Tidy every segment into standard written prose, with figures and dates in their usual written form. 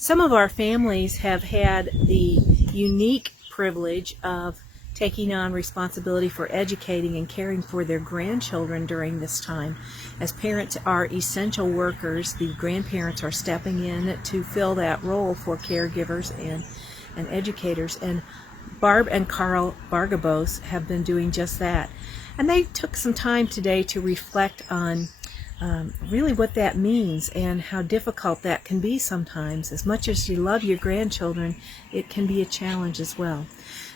Some of our families have had the unique privilege of taking on responsibility for educating and caring for their grandchildren during this time. As parents are essential workers, the grandparents are stepping in to fill that role for caregivers and educators. And Barb and Carl Bargabos have been doing just that. And they took some time today to reflect on really what that means and how difficult that can be sometimes. As much as you love your grandchildren, it can be a challenge as well.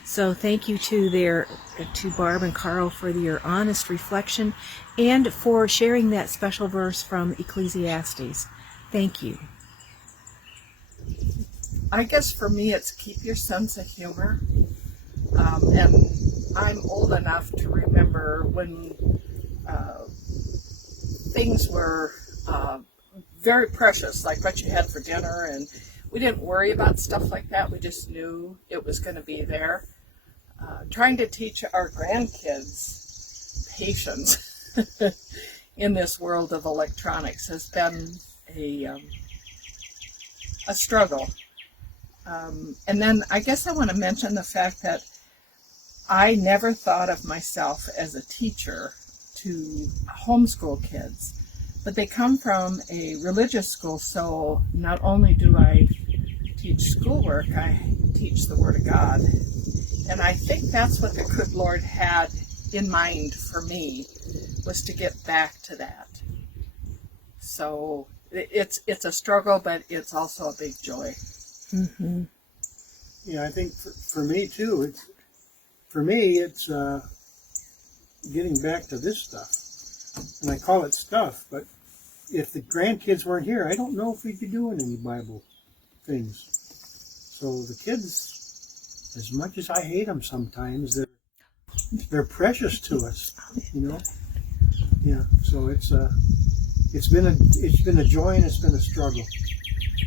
So thank you to Barb and Carl for your honest reflection and for sharing that special verse from Ecclesiastes. Thank you. I guess for me it's keep your sense of humor. And I'm old enough to remember when things were very precious, like what you had for dinner, and we didn't worry about stuff like that. We just knew it was going to be there. Trying to teach our grandkids patience in this world of electronics has been a struggle. And then I guess I want to mention the fact that I never thought of myself as a teacher to homeschool kids, but they come from a religious school, so not only do I teach schoolwork, I teach the Word of God. And I think that's what the good Lord had in mind for me, was to get back to that. So it's a struggle, but it's also a big joy. Mm-hmm. Yeah, I think for me too, it's getting back to this stuff. And I call it stuff, but if the grandkids weren't here, I don't know if we'd be doing any Bible things. So the kids, as much as I hate them sometimes, they're precious to us, you know. Yeah, so it's been a joy and it's been a struggle,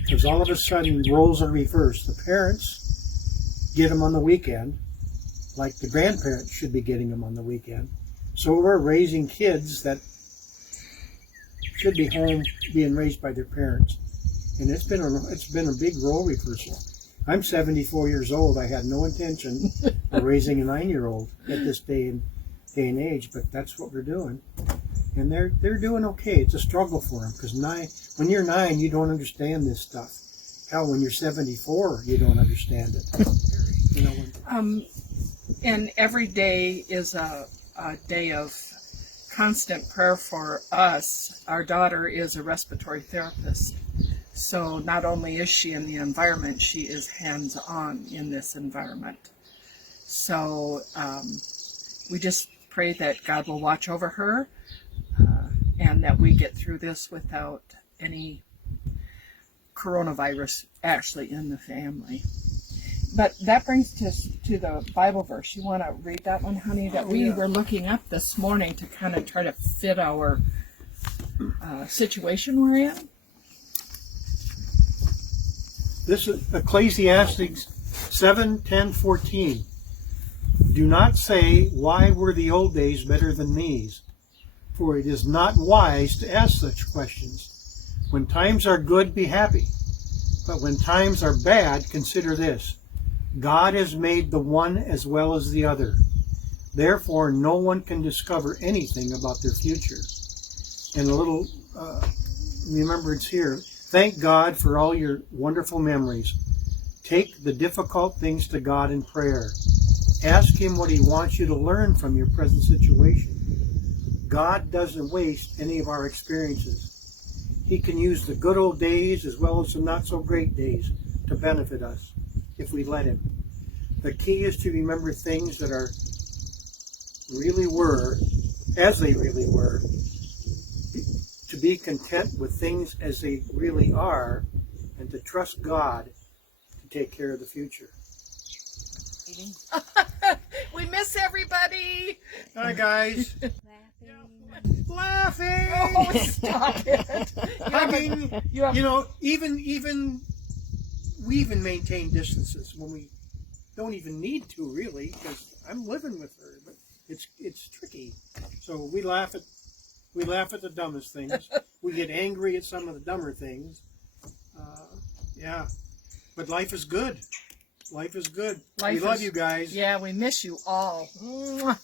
because all of a sudden roles are reversed. The parents get them on the weekend, like the grandparents should be getting them on the weekend. So we're raising kids that should be home being raised by their parents, and it's been a big role reversal. I'm 74 years old. I had no intention of raising a 9-year-old at this day and age, but that's what we're doing, and they're doing okay. It's a struggle for them, because when you're 9, you don't understand this stuff. Hell, when you're 74, you don't understand it. You know. And every day is a day of constant prayer for us. Our daughter is a respiratory therapist, so not only is she in the environment, she is hands-on in this environment. So we just pray that God will watch over her and that we get through this without any coronavirus actually in the family. But that brings us to the Bible verse. You want to read that one, honey, that we were looking up this morning to kind of try to fit our situation we're in? This is Ecclesiastes 7:10-14. Do not say, why were the old days better than these? For it is not wise to ask such questions. When times are good, be happy. But when times are bad, consider this. God has made the one as well as the other. Therefore, no one can discover anything about their future. And a little remembrance here. Thank God for all your wonderful memories. Take the difficult things to God in prayer. Ask Him what He wants you to learn from your present situation. God doesn't waste any of our experiences. He can use the good old days as well as the not so great days to benefit us if we let Him. The key is to remember things that are really were, as they really were, to be content with things as they really are, and to trust God to take care of the future. We miss everybody. Hi, guys. Laughing. Oh, stop it. We even maintain distances when we don't even need to, really, because I'm living with her, but it's tricky. So we laugh at the dumbest things. We get angry at some of the dumber things. But life is good. Life is good. Life We love is- you guys. Yeah, we miss you all. Mwah.